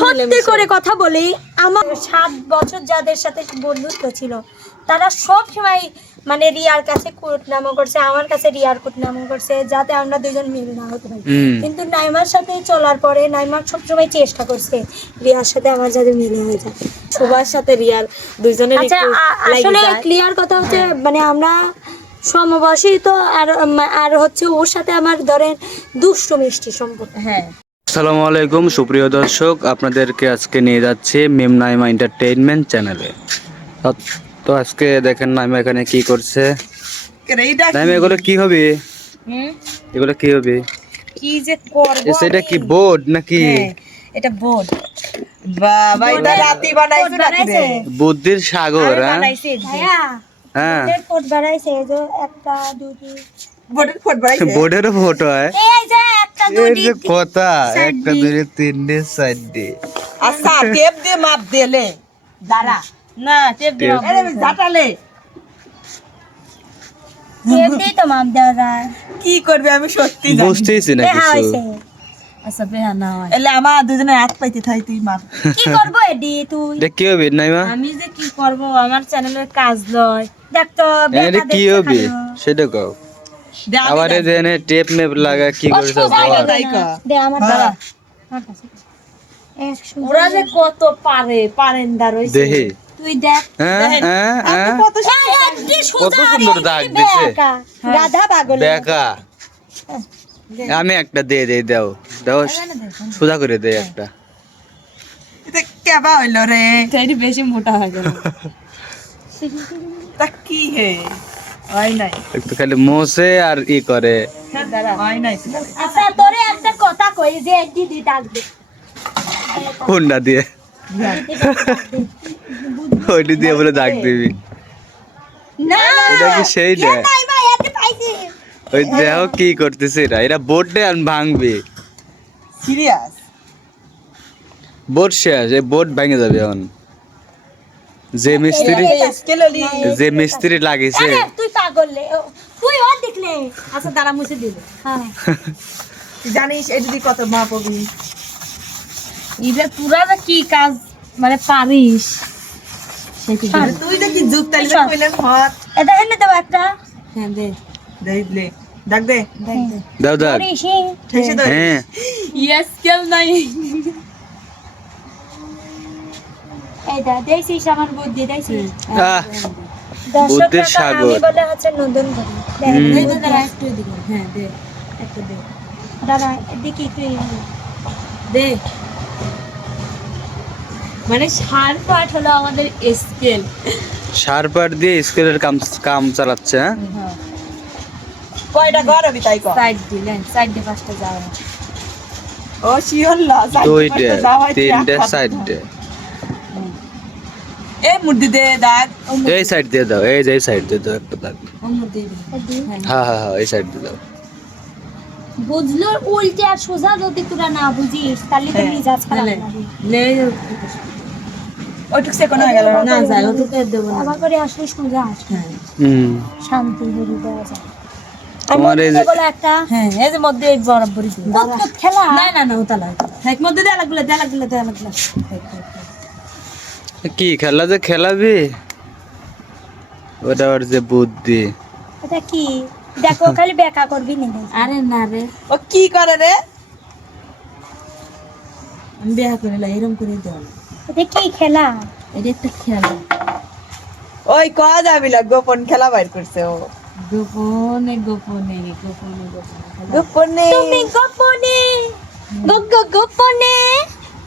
সত্যি করে কথা বলি, আমার 7 বছর যাদের সাথে বন্ধুত্ব ছিল তারা সব সময় মানে রিয়ার কাছে কুটনামো করছে, আমার কাছে রিয়ার কুটনামো করছে, যাতে আমরা দুজন মিল না হতে পারি। কিন্তু নাইমার সাথে চলার পরে নাইমা সবসময় চেষ্টা করছে রিয়ার সাথে আমার যাতে মিলে হয়ে যায়। সবার সাথে রিয়ার দুইজনের আচ্ছা, আসলে ক্লিয়ার কথা হচ্ছে মানে আমরা সমবয়সী তো, আর হচ্ছে ওর সাথে আমার ধরেন দুষ্টু মিষ্টি সম্পর্ক। হ্যাঁ। আসসালামু আলাইকুম সুপ্রিয় দর্শক, আপনাদেরকে আজকে নিয়ে যাচ্ছি মেম নাইমা এন্টারটেইনমেন্ট চ্যানেলে। তো আজকে দেখেন নাইমা এখানে কি করছে। নাইমা এগুলো কি হবে? এগুলো কি হবে? কি যে করব সেটা কি বোর্ড নাকি? এটা বোর্ড। বাবা এটা রাতে বানাইছে নাকি? বুদ্ধির সাগর। হ্যাঁ বানাইছে ভাইয়া হ্যাঁ, বোর্ডের ফোট বানাইছে, এই যে একটা দুটি বোর্ডের ফটো বানাইছে। বোর্ডেরও ফটো হয়। এই যে একটা এই দুটি যে কথা, একটা দুটো তিনটে চারটে। আচ্ছা টেপ দিয়ে মাপ দিলে দাঁড়া না, টেপ দিয়ে মাপ আরে জাটালে এমনি তো মাপ দেওয়া যায়। কি করবে আমি সত্যি জানি। বুঝতেইছি না দেখা কিছু। হয়েছে আচ্ছা বেহা না হয় এলে আমার দুজনে হাত পাইতে থাই, তুই মাপ। কি করবো এডি তুই? এটা কি হবে নাইমা? আমি যে কি করব, আমার চ্যানেলের কাজ লয়। দেখ তো এটা কি হবে সেটা কও। আবার এই যে এনে টেপ মেপ লাগা কি করে সব বল। দে আমার দাঁড়া। আমার কাছে। ওরা যে কত পারেন্দার হইছে। দেখি। তুই দেখ হ্যাঁ হ্যাঁ হ্যাঁ, কত কত সুন্দর দাগ দিছে। গাধা পাগল। বেকা আমি একটা দিয়ে দেই, দাও দাও সোজা করে দে একটা। এটা কেবা হইলো রে, তাইনি বেশি মোটা হয়ে গেল। তা কি হে হয় নাই, একটু খালি মোছে আর ই করে। দাঁড়া হয় নাই। আচ্ছা তোরে একটা কথা কই, যে দিদি ডাক দে। কোনটা দিয়ে? ওইটি দিয়ে বলে দাগ দিবি। না এটা কি সেইটা? নাই ভাই এতে পাইছি। ওই দেখো কি করতেছে এরা, এরা বোর্ডে আর ভাঙবে। সিরিয়াস বোর্ড শেষ, এই বোর্ড ভেঙে যাবে এখন। যে মিস্ত্রি লাগিয়েছে আরে তুই পাগল লে, তুই ও দেখলে। আচ্ছা দাঁড়া মুছে দিল। হ্যাঁ জানিস এই যদি কত মাপ হবি, ইরে তোরা যে কি কাজ মানে পারিস, তুই যে কি যুগ তালি কইলেন হাত। এটা এনে দাও একটা। হ্যাঁ দে দে দে ডাক দে দাও দাও। ঋষি ঠেসে দে। হ্যাঁ ইয়েস কেল নাই। এইটা দেইছিস আমার বুদ্ধি দেইছিস। আহ, দর্শকরা বুদ্ধির তো সাগর। আমি বলে হচ্ছে নন্দন করি। দাঁড়া একটু দিকে, হ্যাঁ দে একটু দে দাঁড়া দেখি তুই দে। মানে সার পাট হলো আমাদের স্কেল। শার্পার দিয়ে স্কেলের কাম চালাচ্ছে। হ্যাঁ কয়টা ঘর হবে তাই কর, সাইড দিলেন, সাইড দিয়ে পাঁচটা যাওয়া। ও শিওর লা, দুইটা তিনটে সাইডে। এ মুর্দি দে দাগ, এই সাইড দিয়ে দাও, এই যে এই সাইড দিয়ে দাও একটা দাগ। ও মুর্দি দে। হ্যাঁ হ্যাঁ হ্যাঁ, এই সাইড দিয়ে দাও। বুঝলো উল্টে আর সোজা যদি তোরা না বুঝিস তাহলে তো মিজাজ খারাপ লে হবে। লে ওটুক সেকেন্ড হয়ে গেল না, যায় ওটুক দেব না। আবার করে আসলে সোজা আসবে, হুম, শান্তি করে দেওয়া যায়। তোমার এই যে বলে একটা হ্যাঁ এই যে মধ্যে এই বরাবরই দে। কুতকুত খেলা। না না না ওটা লাগে, হ্যাঁ মধ্যে দেয়া লাগলে দেয়া লাগলে দেয়া লাগলে। কি খেলা যে খেলাবি, ওটা ওর যে বুদ্ধি। এটা কি দেখো, খালি বেকা করবি না। আরে না রে, ও কি করে রে, আমি বিয়া করে লাই এরকম করে দাও। এটা কি খেলা? এটা একটা খেলা। ওই কয়া যাবি না, গোপন খেলা বাইর করছে ও। গোপনে গোপনে গোপনে গোপনে তুমি গোপনে গোপনে,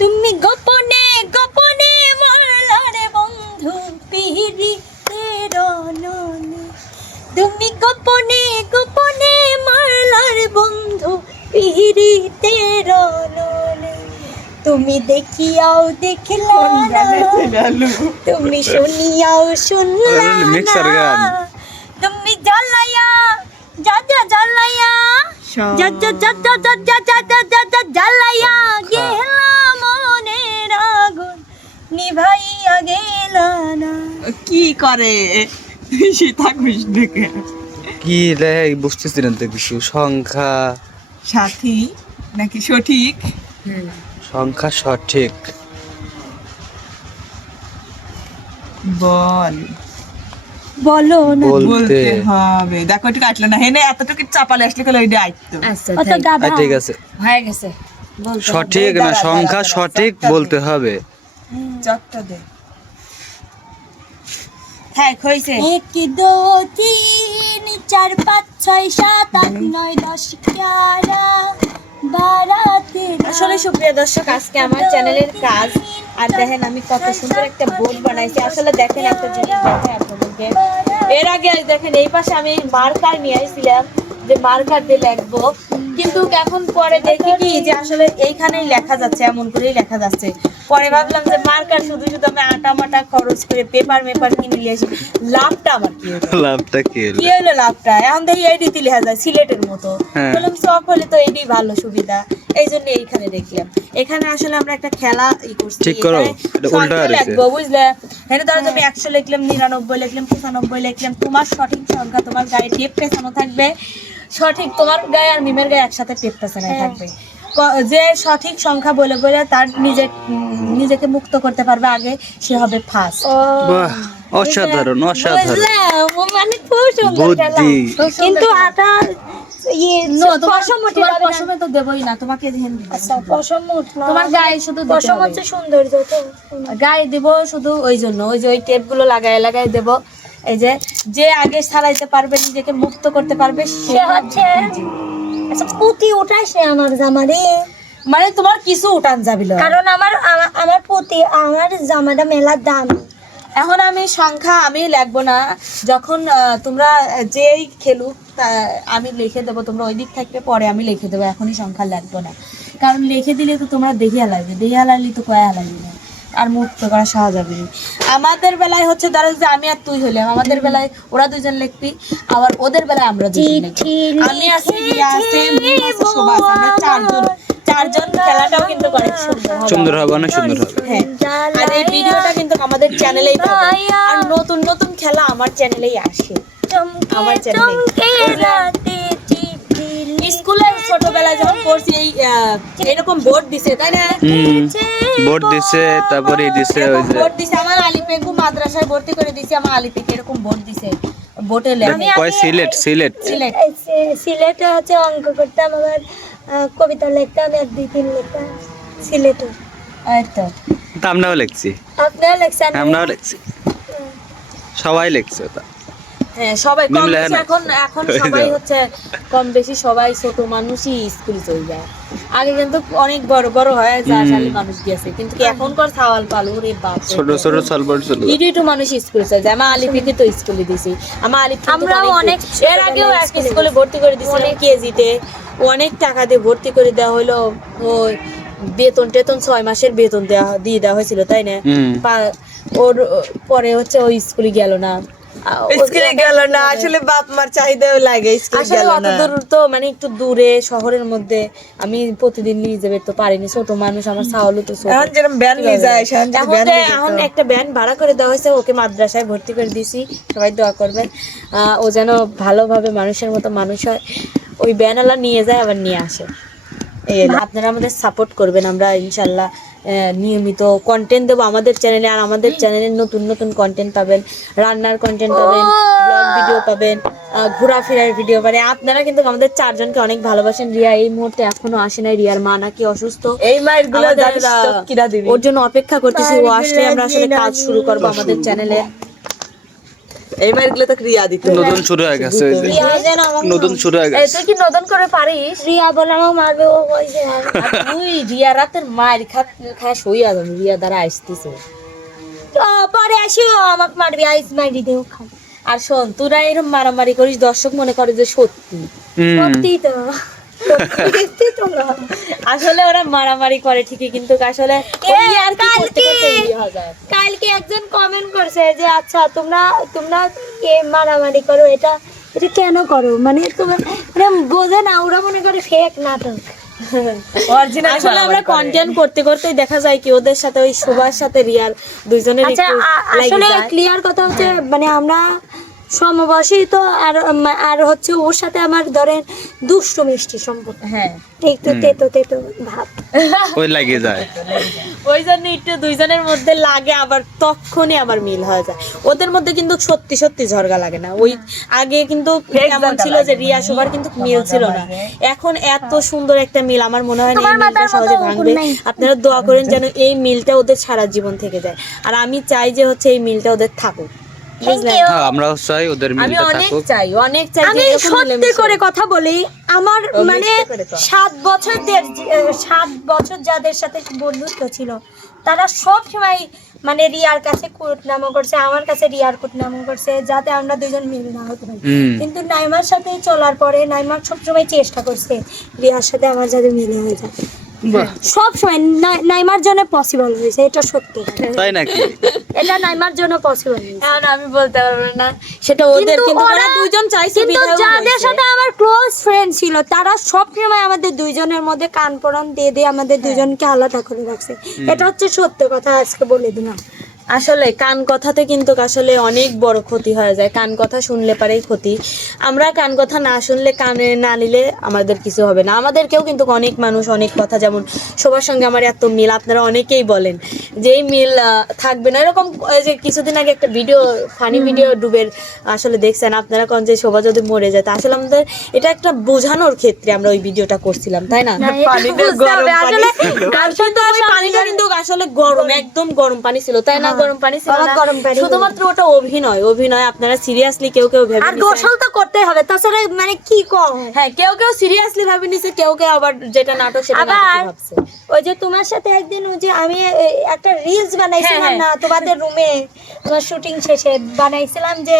তুমি গোপনে গোপনে মরলা রে বন্ধু পিহিরিতের রননে। তুমি গোপনে গোপনে মরলা রে বন্ধু পিহিরিতের রননে। তুমি দেখিয়াও দেখলা না, তুমি শুনিয়াও শুনলা মিক্সার না, গান। তুমি জ্বালাইয়া যা যা জ্বালাইয়া যা যা যা যা যা যা যা যা যা যা জ্বালাইয়া গেলা মনের আগুন নিভাইয়া গেলা না। কি করে সীতা কৃষ্ণকে, কি রে বুঝতেছি না তো কিছু। সংখ্যা সাথী নাকি সঠিক, সংখ্যা সঠিক বলো না বলতে বলতে হবে। দেখো এটা কাটলো না, হেনে এতটুকু চাপালে আসলে কলে ওইটা আইতো। আচ্ছা অত গাধা ঠিক আছে হয়ে গেছে বলতে হবে। সঠিক না সংখ্যা সঠিক বলতে হবে চটটা দে। হ্যাঁ হইছে। 1 2 3 4 5 6 7 8 9 10 11 12 আসলে সুপ্রিয় দর্শক, আজকে আমার চ্যানেলের কাজ আর দেখেন আমি কত সুন্দর একটা বোর্ড বানাইছি। আসলে দেখেন একটা জিনিস দেখাই আপনাদেরকে। এর আগে দেখেন এই পাশে আমি মার্কার নিয়ে আসছিলাম যে মার্কার দিয়ে লিখবো, কিন্তু এখন পরে দেখি কি যে আসলে এইখানেই লেখা যাচ্ছে, এমন করেই লেখা যাচ্ছে। পরে ভাবলাম যে মার্কার শুধু শুধু আমি আটা মাটা খরচ করে পেপার কিনে নিয়ে আসি, লাভটা আমার কি হলো? লাভটা কি হলো? কি হলো লাভটা? এখন দেখি এইটি লেখা যায় সিলেটের মতো। হ্যাঁ। বললাম শখ হলে তো এইটাই ভালো সুবিধা, এই জন্য এইখানে দেখলাম। এখানে আসলে আমরা একটা খেলা করছি, ঠিক করো, এখানে এটা উল্টা সংখ্যা হয়েছে। লিখবো, বুঝলে? এখানে ধরো যে আমি 100 লিখলাম, 99 লিখলাম, 95 লিখলাম, তোমার সঠিক সংখ্যা, তোমার গায়ে টেপ পেছানো থাকবে সঠিক, তোমার গায়ে আর মিমের গায়ে একসাথে টেপ পেছানো থাকবে। যে সঠিক সংখ্যা বলে বলে তার নিজেকে মুক্ত করতে পারবে আগে, সে হবে ফার্স্ট। বাহ, অসাধারণ অসাধারণ মানে খুব সুন্দর খেলা। বুদ্ধি। কিন্তু আটা ইয়ে পশমে তো দেবই না তোমাকে, আচ্ছা পশম উঠলো তোমার গায়ে শুধু দিতে পশম হবে। হচ্ছে সৌন্দর্য তো গায়ে দিব শুধু ওই জন্য, ওই যে ওই টেপ গুলো লাগাই দেব। এই যে যে আগে সারাইতে পারবে, নিজেকে মুক্ত করতে পারবে, সে হচ্ছে আচ্ছা পুঁতি উঠাইছে আমার জামারে, মানে তোমার কিছু উঠান যাবি না। কারণ আমার পুঁতি আমার জামাটা মেলার দাম। এখন আমি সংখ্যা আমি লিখবো না, যখন তোমরা যেই খেলুক আমি লিখে দেবো, তোমরা ওই দিক থাকবে, পরে আমি লিখে দেবো, এখনই সংখ্যা লিখবো না। কারণ লিখে দিলে তো তোমরা দেখিয়া লাগবে, দেখিয়া লাগলে তো কয়া লাগবে না, আর মুক্ত করা সহজ হবে না। আমাদের বেলায় হচ্ছে ধরো যে আমি আর তুই হইলাম, আমাদের বেলায় ওরা দুজন লিখবি, আবার ওদের বেলায় আমরা দুজন লিখবি। আমি আছি, রিয়া আছে, মিম আছে, শোভা আছে, আমরা চারজন খেলাটাও কিন্তু অনেক সুন্দর হবে। সুন্দর হবে, অনেক সুন্দর হবে। হ্যাঁ, আর এই ভিডিওটা কিন্তু আমাদের চ্যানেলেই পাবে, আর নতুন নতুন খেলা আমার চ্যানেলেই আসে, আমার চ্যানেলে। স্কুলে ছোটবেলায় যখন পড়ছি এই এরকম বোর্ড দিছে, তাই না? বোর্ড দিছে, তারপরে দিছে ওই যে বোর্ড দিছে আমার আলিপেকু মাদ্রাসায় ভর্তি করে দিছি, আমার আলিপেকে এরকম বোর্ড দিছে, বোর্ডে লেখা কয় সিলেট সিলেট সিলেট। সিলেটে হচ্ছে অঙ্ক করতাম, আবার কবিতা লিখতাম, 1 2 3 লিখতাম সিলেটে। এই তো তা আমরাও লিখছি, আপনারা লেখছেন? আমরাও লিখছি, সবাই লিখছে ওটা। হ্যাঁ, সবাই কম মিম লেখা বেশি নাই। এখন সবাই হচ্ছে কম বেশি সবাই ছোট মানুষই স্কুলে চলে যায়। আগে কিন্তু অনেক বড় বড় হয় যা শালি মানুষ গেছে, কিন্তু কি এখনকার ছাওয়াল পালু রে বাপ রে। ছোট ছোট সলবর ছিল। ইডিটু মানুষ স্কুলে চলে যায়। আমার আলিপিকে তো স্কুলে দিছি, আমার আলিপ আমরাও অনেক এর আগেও এক স্কুলে ভর্তি করে দিছি অনেক কেজিতে, অনেক টাকা দিয়ে ভর্তি করে দেওয়া হলো। ওই বেতন 6 মাসের বেতন দিয়ে দেওয়া হয়েছিল, তাই না? ওর পরে হচ্ছে ওই স্কুলে গেল না, স্কুলে গেল না, আসলে বাপ মার চাহিদাও লাগে, স্কুলে আসলে গেল অত না। দূর তো, মানে একটু দূরে শহরের মধ্যে আমি প্রতিদিন নিয়ে যাবে তো পারিনি, ছোট মানুষ, আমার চাউলও তো ছোট। এখন যেরকম ব্যান নিয়ে যায়, এখন একটা ব্যান ভাড়া করে দেওয়া হয়েছে, ওকে মাদ্রাসায় ভর্তি করে দিয়েছি, সবাই দোয়া করবেন ও যেন ভালোভাবে মানুষের মতো মানুষ হয়। ওই ব্যানওয়ালা নিয়ে যায় আবার নিয়ে আসে। এই হলো। আপনারা আমাদের সাপোর্ট করবেন, আমরা ইনশাল্লাহ নিয়মিত কন্টেন্ট দেবো আমাদের চ্যানেলে, আর আমাদের চ্যানেলে নতুন নতুন কন্টেন্ট পাবেন, রান্নার কন্টেন্ট পাবেন, ব্লগ ভিডিও পাবেন, ঘোরাফেরার ভিডিও পাবেন। আপনারা কিন্তু আমাদের 4 জনকে অনেক ভালোবাসেন। রিয়া এই মুহূর্তে এখনো আসে নাই, রিয়ার মা নাকি অসুস্থ, এই মায়ের গুলো আমাদের, জানিস তো কিরা দিবি। ওর জন্য অপেক্ষা করতেছি, ও আসলে আমরা আসলে কাজ শুরু করবো আমাদের চ্যানেলে। এই মায়ের গুলো তো ক্রিয়া দিতে হবে। নতুন শুরু হয়ে গেছে, ওই যে নতুন শুরু হয়ে গেছে। তুই কি নতুন করে পারিস? রিয়া বলে আমাকে মারবে, ও কইছে আর তুই রিয়া রাতের মায়ের খায় শুইয়া যাবি, রিয়া দ্বারা আসতেছে। পরে আসিও আমাকে মারবি, আইস মারি দেও খাও। আর শোন, তোরা এরকম মারামারি করিস, দর্শক মনে করে যে সত্যি। সত্যি তো সত্যি তো না। আসলে ওরা মারামারি করে ঠিকই, কিন্তু আসলে ওই আর কি করতে করতে ইয়ে হয়ে যায়। কালকে একজন কমেন্ট করছে যে আচ্ছা তোমরা কে মারামারি করো, এটা কেন করো, মানে তোমরা মানে বোঝে না, ওরা মনে করে ফেক নাটক। অরিজিনাল আসলে আমরা কন্টেন্ট করতে করতেই দেখা যায় কি ওদের সাথে, ওই শোভার সাথে রিয়ার দুইজনের আচ্ছা একটু লাগে আসলে যায়। ক্লিয়ার কথা হচ্ছে, মানে আমরা সমবয়সী তো আর হচ্ছে ওর সাথে আমার ধরেন দুষ্টু মিষ্টি সম্পর্ক, হ্যাঁ একটু তেতো তেতো ভাব। ওই লাগিয়ে যায়। ওই জন্য একটু দুইজনের মধ্যে লাগে, আবার তখনই আমার মিল হয়ে যায়। ওদের মধ্যে কিন্তু সত্যি সত্যি ঝগড়া লাগে না। ওই আগে কিন্তু এমন ছিল যে রিয়া সবার কিন্তু মিল ছিল না, এখন এত সুন্দর একটা মিল। আমার মনে হয় না এই মিলটা সহজে ভাঙবে। আপনারা দোয়া করেন যেন এই মিলটা ওদের সারা জীবন থেকে যায়, আর আমি চাই যে হচ্ছে এই মিলটা ওদের থাকুক। বুঝলেন? হ্যাঁ, আমরাও চাই ওদের আমি মিলটা অনেক থাকুক। চাই, অনেক চাই যে আমি এরকম সত্যি মিলেমিশে। করে কথা বলি, আমার মানে মিথ্যে করে কর। 7 বছর যাদের সাথে বন্ধুত্ব ছিল তারা সব সময় মানে রিয়ার কাছে কুটনামো করছে, আমার কাছে রিয়ার কুটনামো করছে, যাতে আমরা দুজন মিল না হতে পারি। কিন্তু নাইমার সাথে চলার পরে নাইমা সবসময় চেষ্টা করছে রিয়ার সাথে আমার যাতে মিলে হয়ে যায়। সব সময় নাইমার জন্য পসিবল হয়েছে, এটা সত্যি। তাই নাকি? এটা নাইমার জন্য পসিবল হয়েছে। এখন আমি বলতে পারবো না সেটা ওদের, কিন্তু ওরা দুইজন চাইছে কিন্তু বিধায় যাদের হয়েছে। সাথে আমার ক্লোজ ফ্রেন্ড ছিল তারা সব সময় আমাদের দুইজনের মধ্যে কান পরান দিয়ে দিয়ে আমাদের দুইজনকে আলাদা করে রাখছে। এটা হচ্ছে সত্য কথা, আজকে বলে দিলাম। আসলে কান কথাতে কিন্তু আসলে অনেক বড় ক্ষতি হয়ে যায়। কান কথা শুনলে পারেই ক্ষতি। আমরা কান কথা না শুনলে, কানে না নিলে আমাদের কিছু হবে না। আমাদেরকেও কিন্তু অনেক মানুষ অনেক কথা, যেমন সবার সঙ্গে আমার এত মিল, আপনারা অনেকেই বলেন যে এই মিল থাকবে না। এরকম এই যে কিছুদিন আগে একটা ভিডিও, ফানি ভিডিও ডুবের আসলে দেখছেন আপনারা, কোন যে শোভা যদি মরে যায়, তা আসলে আমাদের এটা একটা বোঝানোর ক্ষেত্রে আমরা ওই ভিডিওটা করছিলাম, তাই না? পানিটা গরম পানি ছিল। কিন্তু ওই পানিটা কিন্তু আসলে গরম, একদম গরম পানি ছিল, তাই না? গরম পানি ছিল আমার না? গরম পানি। শুধুমাত্র ওটা অভিনয়, অভিনয়। আপনারা সিরিয়াসলি কেউ কেউ ভেবে আর নিছেন। গোসল তো করতে হবে, তাছাড়া মানে কি কম। হ্যাঁ, কেউ কেউ সিরিয়াসলি ভাবে নিছে, কেউ কেউ আবার যেটা নাটক সেটা আবার নাটকই ভাবছে। ওই যে তোমার সাথে একদিন ওই যে আমি একটা রিলস বানাইছিলাম হ্যাঁ, না তোমাদের রুমে, তোমার শুটিং শেষে বানাইছিলাম যে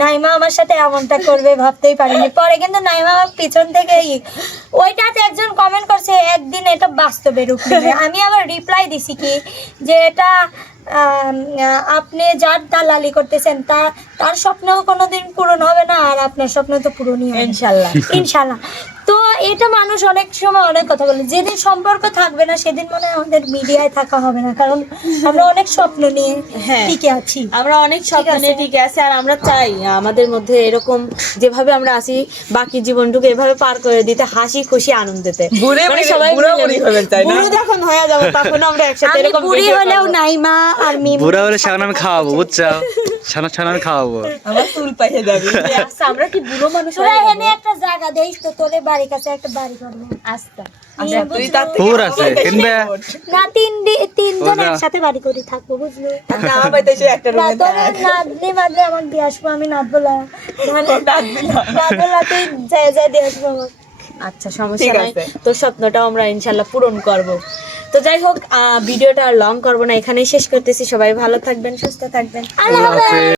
নাইমা আমার সাথে এমনটা করবে ভাবতেই পারিনি। পরে কিন্তু নাইমা আমার পিছন থেকে ওইটাতে একজন কমেন্ট করছে একদিন এটা বাস্তবে রূপ নেবে। আমি আবার রিপ্লাই দিছি কি যে এটা আপনি যার দালালি করতেছেন তার স্বপ্নও কোনোদিন পূরণ হবে না, আর আপনার স্বপ্ন তো পূরণই হবে ইনশাআল্লাহ। ইনশাল্লাহ। তো এটা মানুষ অনেক সময় অনেক কথা বলে, যেদিন সম্পর্ক থাকবে না সেদিন মনে হয় আমাদের মিডিয়ায় থাকা হবে না, কারণ আমরা অনেক স্বপ্ন নিয়ে হ্যাঁ। টিকে আছি। আমরা অনেক স্বপ্ন নিয়ে ঠিক আছে, আর আমরা চাই আমাদের মধ্যে এরকম যেভাবে আমরা আছি বাকি জীবনটুকু এভাবে পার করে দিতে, হাসি খুশি আনন্দেতে। বুড়ে মানে বুড়ি- সবাই বুড়া মিলে- বুড়ি হবেন, তাই না? বুড়ো যখন হয়ে যাবো তখন আমরা একসাথে আমি এরকম বুড়ি video হলেও করবো। নাইমা আর মিম বুড়া হলে সামনে আমি খাওয়াবো, বুঝছো? সামনে আমি খাওয়াবো। আমার চুল পাইয়ে যাবে। আচ্ছা, আমরা কি বুড়ো মানুষ তোরা হয়ে এনে একটা জায়গা দেইস তো, তোরে বাড়ির কাছে একটা বাড়ি করবো। আস্তা? আচ্ছা, তুই তার থেকে পুকুর আছে, কিনবে? না তিনজন ওরা- একসাথে বাড়ি করে থাকবো, বুঝলি? আচ্ছা, আমার বাড়িতে এসে একটা না রুমে তোরা নাদলে বাদলে আমার দিয়ে আসবো, আমি নাদবলা নাদবলা তুই যায় যায় দিয়ে আসবো আমার। আচ্ছা, সমস্যা ঠিক নাই। আছে। তোর স্বপ্নটাও আমরা ইনশাল্লাহ পূরণ করব। তো যাই হোক, ভিডিওটা আর লং করবো না, এখানেই শেষ করতেছি। সবাই ভালো থাকবেন, সুস্থ থাকবেন। আল্লাহ হাফেজ।